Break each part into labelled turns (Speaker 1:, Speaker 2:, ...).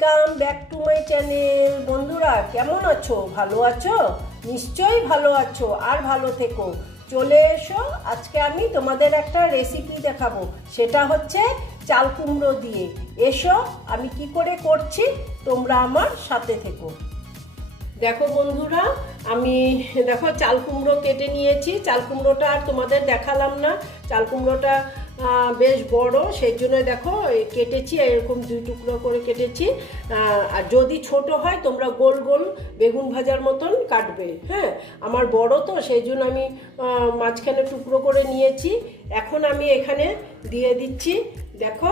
Speaker 1: Welcome back to my channel বন্ধুরা, কেমন আছো? ভালো আছো? নিশ্চয়ই ভালো আছো আর ভালো থেকো। চলে এসো, আজকে আমি তোমাদের একটা রেসিপি দেখাবো। সেটা হচ্ছে চাল কুমড়ো দিয়ে। এসো, আমি কি করে করছি তোমরা আমার সাথে থেকো। দেখো বন্ধুরা, আমি দেখো চাল কুমড়ো কেটে নিয়েছি। চাল কুমড়োটা আর তোমাদের দেখালাম না। চাল কুমড়োটা বেশ বড়, সেই জন্য দেখো কেটেছি, এরকম দুই টুকরো করে কেটেছি। আর যদি ছোট হয়, তোমরা গোল গোল বেগুন ভাজার মতন কাটবে হ্যাঁ? আমার বড় তো, সেই জন্য আমি মাঝখানে টুকরো করে নিয়েছি। এখন আমি এখানে দিয়ে দিচ্ছি, দেখো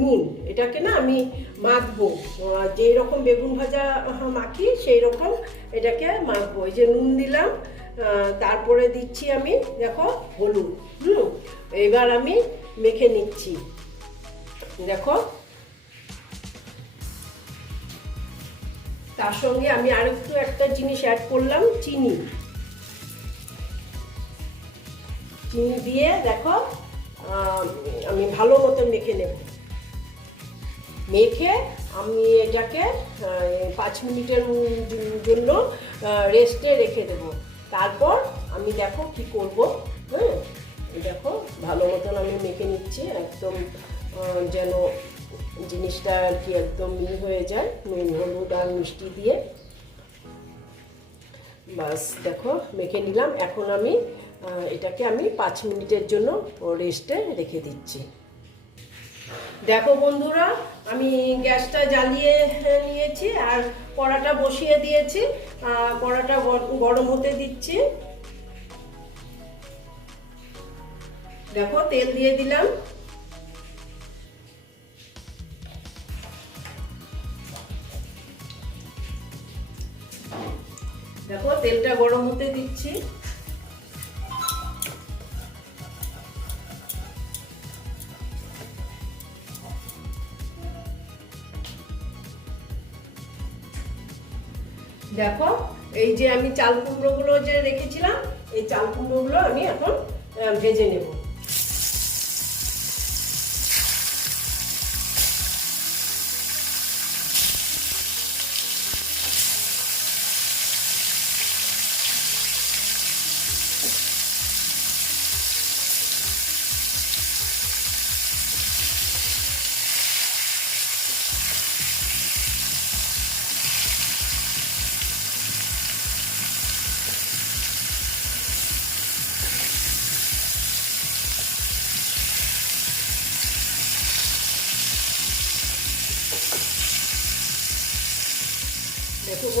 Speaker 1: নুন। এটাকে না আমি মাখবো যেই রকম বেগুন ভাজা মাখি, সেই রকম এটাকে মাখবো। এই যে নুন দিলাম তারপরে দিচ্ছি আমি, দেখো, হলুদ, হুম? এবার আমি মেখে নিচ্ছি। দেখো। তার সঙ্গে আমি আরেকটু একটা জিনিস অ্যাড করলাম, চিনি। চিনি দিয়ে, দেখো আমি ভালো মতো মেখে নেব। মেখে আমি এটাকে পাঁচ মিনিটের জন্য রেস্টে রেখে দেব। তারপর আমি দেখো কি করব হ্যাঁ? দেখো, ভালো মতন আমি মেখে নিচ্ছি, একদম যেন জিনিসটা আর কি একদম মিহি হয়ে যায়, নুন, হলুদ আর মিষ্টি দিয়ে। বাস, দেখো, মেখে নিলাম। এখন আমি এটাকে আমি পাঁচ মিনিটের জন্য রেস্টে রেখে দিচ্ছি। দেখো বন্ধুরা, আমি গ্যাসটা জ্বালিয়ে নিয়েছি আর কড়াটা বসিয়ে দিয়েছি। কড়াটা গরম হতে দিচ্ছি। দেখো, তেল দিয়ে দিলাম। দেখো, তেলটা গরম হতে দিচ্ছি। দেখো, এই যে আমি চাল কুমড়োগুলো যে রেখেছিলাম, এই চাল কুমড়োগুলো আমি এখন ভেজে নেব।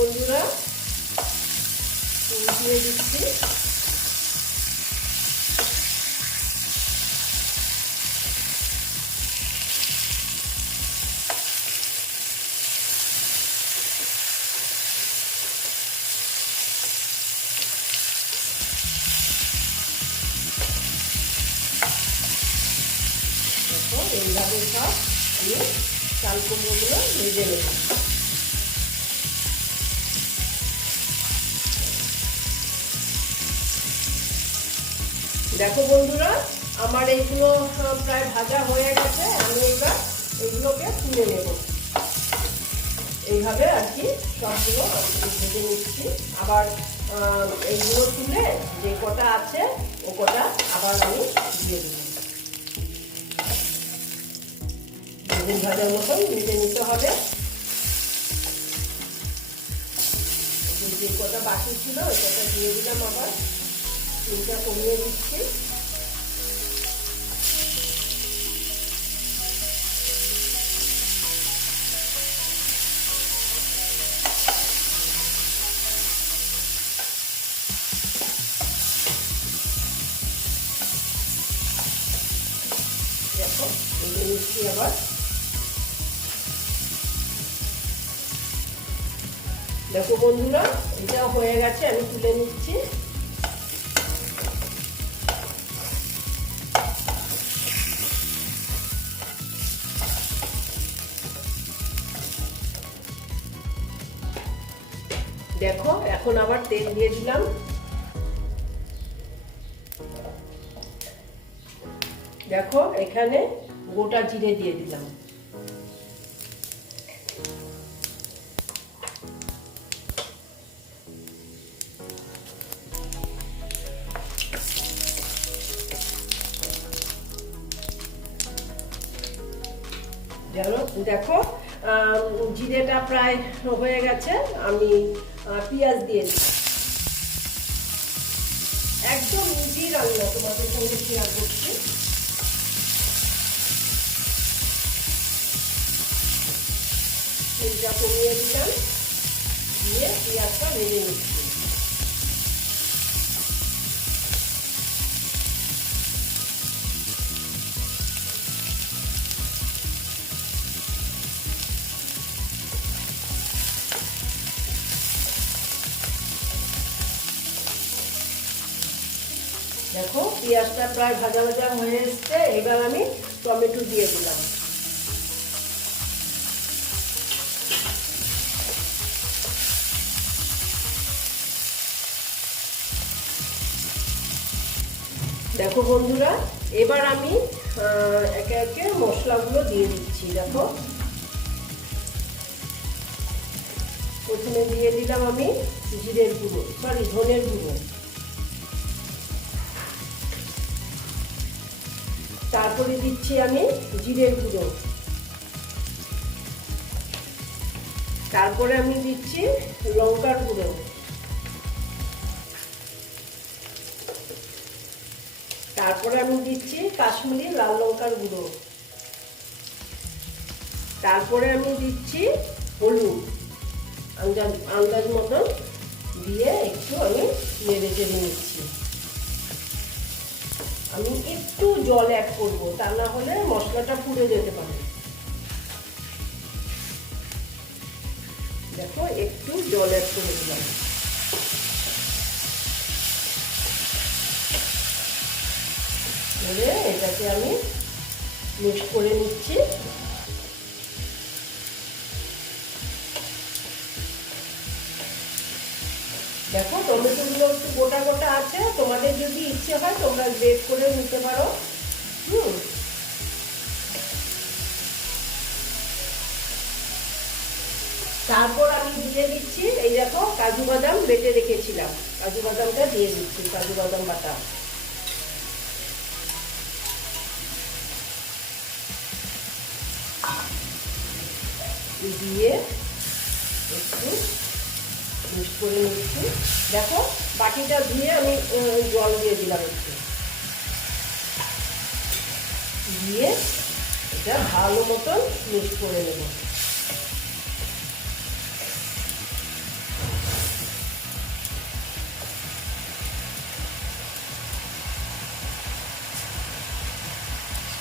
Speaker 1: বন্ধুরা দিয়ে দিচ্ছি। এইভাবে সব আমি চাল কুমড়োগুলো ভেজে দেখো বন্ধুরা, আমার এইগুলো প্রায় ভাজা হয়ে গেছে, আমি এবার এগুলোকে তুলে নেব। এইভাবে আর কি সবগুলো ভেজে নিচ্ছি। আবার এইগুলো তুলে যে কটা আছে, ও কটা আবার আমি দিয়ে দেবো। বেগুন ভাজার মতন ভেজে নিতে হবে। যে কটা বাকি ছিল ওই কটা দিয়ে দিলাম আবার। চুলটা কমিয়ে দিচ্ছি। দেখো নিচ্ছি আবার দেখো বন্ধুরা এটা হয়ে গেছে আমি তুলে নিচ্ছি। দেখো এখন আবার তেল দিয়ে দিলাম। দেখো এখানে গোটা জিরে দিয়ে দিলাম। দেখো জিরেটা প্রায় হয়ে গেছে, আমি পেঁয়াজ দিয়েছি। একদম ইজি রান্না, তোমাদের সঙ্গে শেয়ার করছি। কমিয়ে দিলাম, দিয়ে পেঁয়াজটা ভেজে নিচ্ছি। পেঁয়াজটা প্রায় ভাজা ভাজা হয়ে এসছে, এবার আমি টমেটো দিয়ে দিলাম। দেখো বন্ধুরা, এবার আমি একে একে মশলাগুলো দিয়ে দিচ্ছি, দেখো। প্রথমে দিয়ে দিলাম আমি জিরের গুঁড়ো সরি ধনের গুঁড়ো। তারপরে দিচ্ছি আমি জিরের গুঁড়ো। তারপরে আমি দিচ্ছি লঙ্কার গুঁড়ো। তারপরে আমি দিচ্ছি কাশ্মীরি লাল লঙ্কার গুঁড়ো। তারপরে আমি দিচ্ছি হলুদ। আন্দাজ আন্দাজ মতন দিয়ে একটু আমি নেড়ে চেড়ে নিচ্ছি। আমি একটু জল অ্যাড করব, তা না হলে মশলাটা পুড়ে যেতে পারে। দেখো, একটু জল অ্যাড করে দিলাম। এটাকে আমি মিক্স করে নিচ্ছি। দেখো, টমেটোগুলো গোটা গোটা আছে, তোমাদের যদি ইচ্ছে হয় তোমরা গ্রেট করে নিতে পারো। হুম। তারপর আমি দিয়ে দিচ্ছি, এই দেখো, কাজু বাদাম বেটে রেখেছিলাম। কাজু বাদামটা দিয়ে দিচ্ছি, কাজু বাদাম বাটা। দিয়ে একটু মিক্স করে নিচ্ছি। দেখো, বাটিটা ধুয়ে আমি জল দিয়ে দিলাম একটু। দিয়ে এটা ভালো মতন মিক্স করে নেব।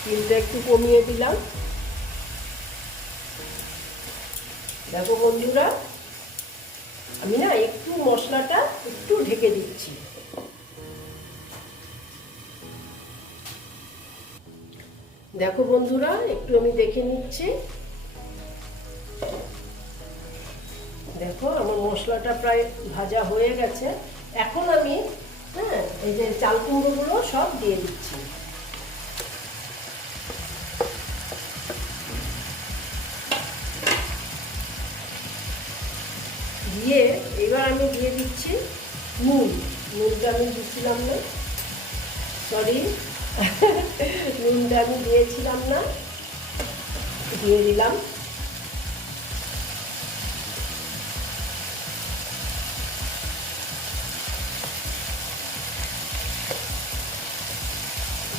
Speaker 1: স্টিলটা একটু কমিয়ে দিলাম। দেখো বন্ধুরা আমি না একটু মশলাটা একটু ঢেকে দিচ্ছি। দেখো বন্ধুরা, একটু আমি দেখে নিচ্ছি। দেখো, আমার মশলাটা প্রায় ভাজা হয়ে গেছে। এখন আমি হ্যাঁ এই যে চাল কুমড়োগুলো সব দিয়ে দিচ্ছি। নুন নুনটা আমি দিচ্ছিলাম না। সরি নুনটা আমি দিয়েছিলাম না। দিয়ে দিলাম।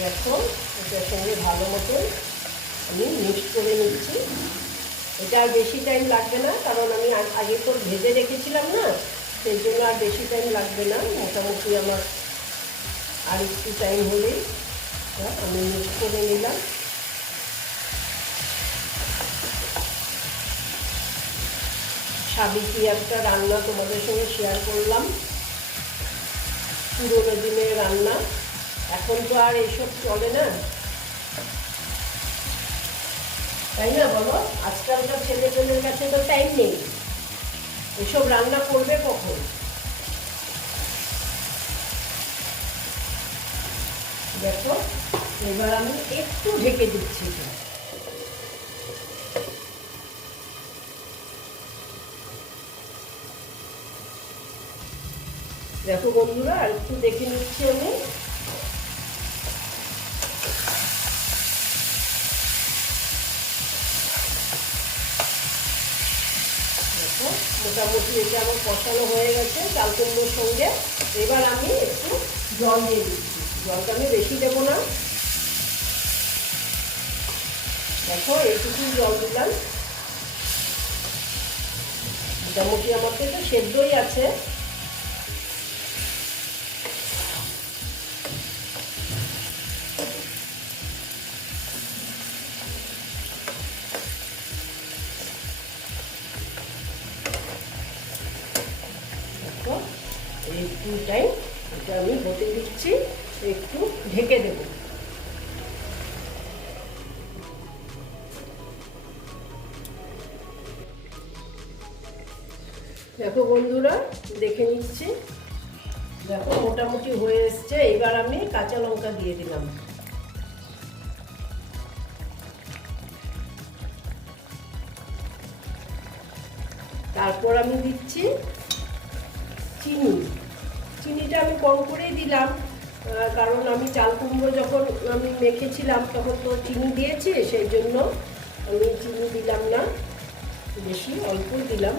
Speaker 1: দেখো এটার সঙ্গে ভালো মতন আমি মিক্স করে নিচ্ছি। এটা বেশি টাইম লাগবে না কারণ আমি আগে তো ভেজে রেখেছিলাম না। সেই জন্য আর বেশি টাইম লাগবে না। মোটামুটি আমার আর একটু টাইম হলেই আমি মিক্স করে নিলাম। সাবিকি একটা রান্না তোমাদের সঙ্গে শেয়ার করলাম। পুরোনো দিনের রান্না। এখন তো আর এইসব চলে না। তাই না বলো? আজকালকার ছেলে পেলের কাছে তো টাইম নেই। এসব রান্না করবে কখন? দেখো, এবার আমি একটু ঢেকে দিচ্ছি দেখো বন্ধুরা, আর একটু দেখে নিচ্ছি আমি। মোটামুটি এটা আমার কষানো হয়ে গেছে চাল কুমড়োর সঙ্গে। এবার আমি একটু জল দিয়ে দিচ্ছি। জলটা আমি বেশি দেবো না। দেখো, এইটুকু জল দিলাম। মোটামুটি আমার তো এটা সেদ্ধই আছে। একটু টাইম এটা আমি হতে দিচ্ছি, একটু ঢেকে দেব। দেখো বন্ধুরা, দেখে নিচ্ছি। দেখো, মোটামুটি হয়ে এসছে। এবার আমি কাঁচা লঙ্কা দিয়ে দিলাম। তারপর আমি দিচ্ছি চিনি। চিনিটা আমি কম করেই দিলাম কারণ আমি চাল কুমড়ো যখন আমি মেখেছিলাম তখন তো চিনি দিয়েছি, সেই জন্য আমি চিনি দিলাম না, বেশি অল্পই দিলাম।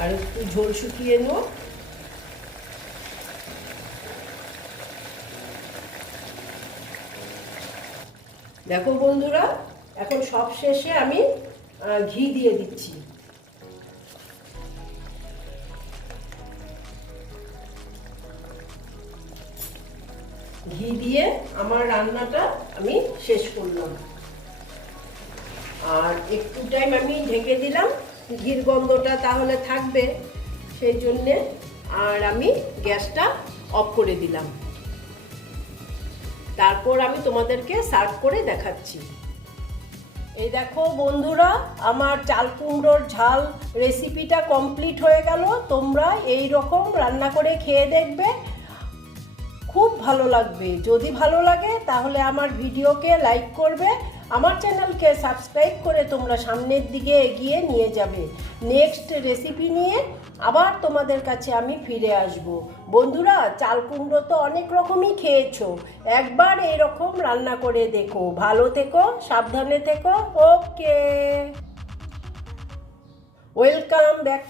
Speaker 1: আর একটু ঝোল শুকিয়ে নেব দেখো বন্ধুরা, এখন সব শেষে আমি ঘি দিয়ে দিচ্ছি। আমার রান্নাটা আমি শেষ করলাম। আর একটু টাইম আমি ঢেকে দিলাম, ঘির গন্ধটা তাহলে থাকবে সেই জন্যে। আর আমি গ্যাসটা অফ করে দিলাম। তারপর আমি তোমাদেরকে সার্ভ করে দেখাচ্ছি। এই দেখো বন্ধুরা, আমার চাল কুমড়োর ঝাল রেসিপিটা কমপ্লিট হয়ে গেল। তোমরা এই রকম রান্না করে খেয়ে দেখবে। খুব ভালো লাগবে। যদি ভালো লাগে, তাহলে আমার ভিডিওকে লাইক করবে। আমার চ্যানেলকে সাবস্ক্রাইব করে তোমরা সামনের দিকে এগিয়ে নিয়ে যাবে। নেক্সট রেসিপি নিয়ে আবার তোমাদের কাছে আমি ফিরে আসব। বন্ধুরা, চাল কুমড়ো তো অনেক রকমই খেয়েছো। একবার এরকম রান্না করে দেখো। ভালো থেকো, সাবধানে থেকো। ওকে। Welcome back